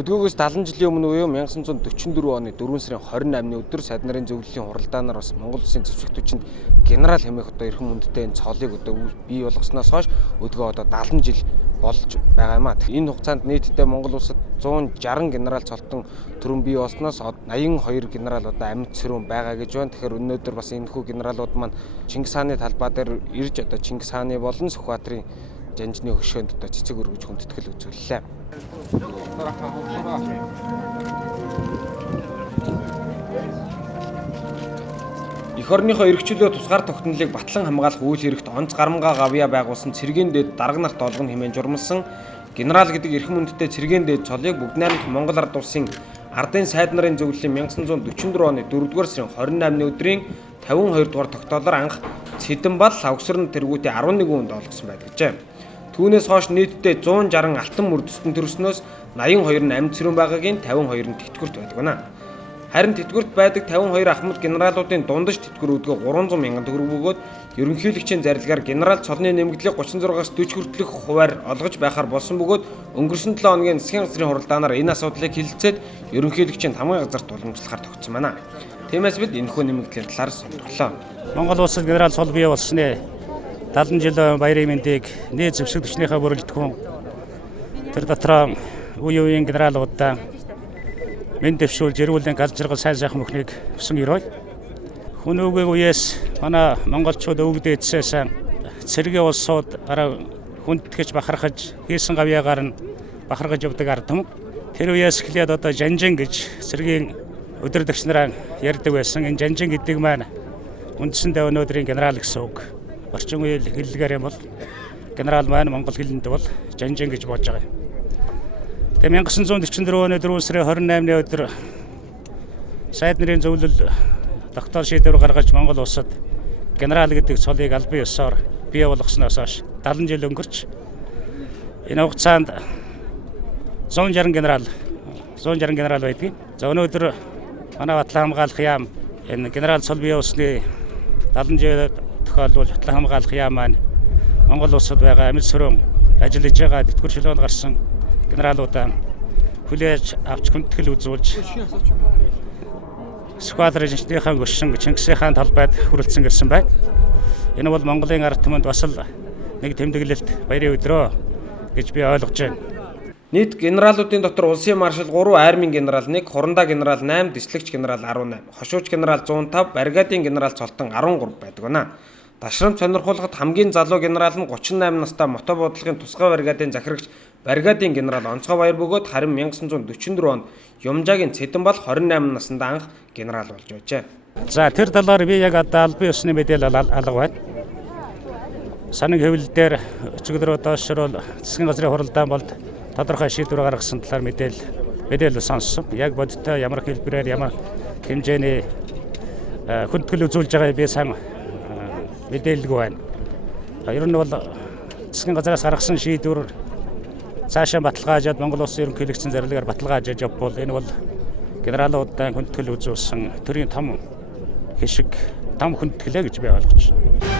Өдгөөгөөс 70 жилийн өмнө буюу 1944 оны 4 сарын 28-ны өдөр сайд нарын зөвлөлийн хуралдаанаар бас Монгол Улсын зэвсэг түвшинд генерал хэмээх одоо эрхэм хүндтэй энэ цолыг одоо бий болгосноос хойш өдгөө одоо 70 жил болж байгаа юм а. Энэ хугацаанд нийтдээ Монгол Улсад 160 генерал цолтон төрөн бий болсноос 82 генерал одоо амьд сэрүүн байгаа гэж байна. Тэгэхээр өнөөдөр бас энэ хүү генералууд маань Чингис хааны талбай дээр ирж одоо Чингис хааны болон Сүхбаатарын жанжны хөшөөнд одоо цэцэг өргөж хүндэтгэл үзүүллээ. Эх орныхоо эрхчлөө тусгаар тогтнолыг батлан хамгаалах үйл хэрэгт онц гарамгаа гавьяа байгуулсан цэргийн дээд дарга нарт олгон хэмээн журмалсан генерал гэдэг эрхэм хүндтэй цэргийн дээд цолыг бүгд найрамд Монгол ард улсын ардын сайд нарын зөвлөлийн 1944 оны 4-р сарын 28-ны өдрийн 52 дугаар тогтоолоор анх Цэдэнбал Лавгсарн тэргүүтээ 11 хүнд олгосон байдаг. Түүнээс хойш нийтдээ 160 алтан мөрдөстөн төрснөөс 82 нь амьд сэрүүн байгаагийн 52 нь тэтгэврт байдаг байна. Харин тэтгэврт байдаг 52 ахмад генералуудын дундаж тэтгэвэр өдгөө 300 мянган төгрөг бөгөөд ерөнхийлөгчийн зарилгаар генерал цолны нэмэгдлийг 36-аас 40 хүртэлх хувиар олгож байхаар болсон бөгөөд өнгөрсөн 7 хоногийн засгийн газрын хуралдаанаар энэ асуудлыг хэлэлцээд ерөнхийлөгчийн хамгийн газарт уламжлахаар тогтсон байна. Тиймээс бид энэхүү нэмэгдлийн талаар сонирхлоо. Монгол улсад генерал цол бий болсны 70 жил баярын мэндийг нийт зэвсэг түвшнийхээ бүрэлдэхүүн тэр дотроо үе үеийн генералуудаа мэнд дэвшүүлж эрүүлэн галж жаргал сайн сайхан мөхнийг өсөн өрөө. Хүн үгийн үеэс манай монголчууд өвгд эцсээс цэргийн улсууд араа хүндэтгэж бахархаж хийсэн гавьяагаар нь бахархаж явдаг ард түмэг. Тэр үеэс эхлээд одоо жанжин гэж цэргийн өдөрдөгч нараа ярьдаг байсан. Энэ жанжин гэдэг маань үндсэндээ өнөөдрийн генерал гэсэн үг. Орчин үеийн хэллэгээр юм бол генерал маань монгол хэлэнд бол жанжин гэж болж байгаа. Тэгээ 1944 оны 4 сарын 28-ны өдөр сайд нарын зөвлөл тогтоол шийдвэр гаргаж Монгол улсад генерал гэдэг цолыг албан ёсоор бий болгосноос хойш 70 жил өнгөрч энэ хугацаанд 160 генерал байдгийг. За өнөөдөр манай батлан хамгаалах яам энэ генерал цол бий болсны 70 жил тохиолдвол батлан хамгаалах яам маань Монгол улсад байгаа амьд сөрөн ажиллаж байгаа тэтгэвэр шилбэнд гарсан генералуудаа хүлээж авч хүндэтгэл үзүүлж Сүхбаатарын жанчныхаа гүшин Чингис хааны талбайд хүрэлцэн ирсэн байна. Энэ бол Монголын ард түмэнд бас л нэг тэмдэглэлт баярын өдрөө гэж би ойлгож байна. Нийт генералуудын дотор улсын маршал 3 армийн генерал 1, хурандаа генерал 8, дислэгч генерал 18, хошууч генерал 105, бригадын генерал цолтон 13 байдаг байна. Дашрамт сонирхуулахад хамгийн залуу генерал нь 38 настай мото бодлогын тусгай бригадын захирагч бригадын генерал Онцгой баяр бөгөөд харин 1944 онд Юмжаагийн Цэдэнбал 28 наснд анх генерал болж байжээ. За тэр талаар би яг одоо албан ёсны мэдээлэл алга байна. Саниг хэвлэлээр өчигдөр доошрол засгийн газрын хуралдаан болд тодорхой шийдвэр гаргасан талаар мэдээлэл сонссон. Яг бодиттой ямар хэлбэрээр ямар хэмжээний хүндэтгэл үзүүлж байгааг би сайн мэдээлэлгүй байна. Ер нь бол засгийн газраас гаргасан шийдвэр цаашаа баталгаажаад Монгол улсын ерөнхийлөгчийн зарилгаар баталгаажиж явбал энэ бол генералуудаа хүндэтгэл үзүүлсэн төрийн том хэшиг том хүндэтгэлээ гэж би ойлгож байна.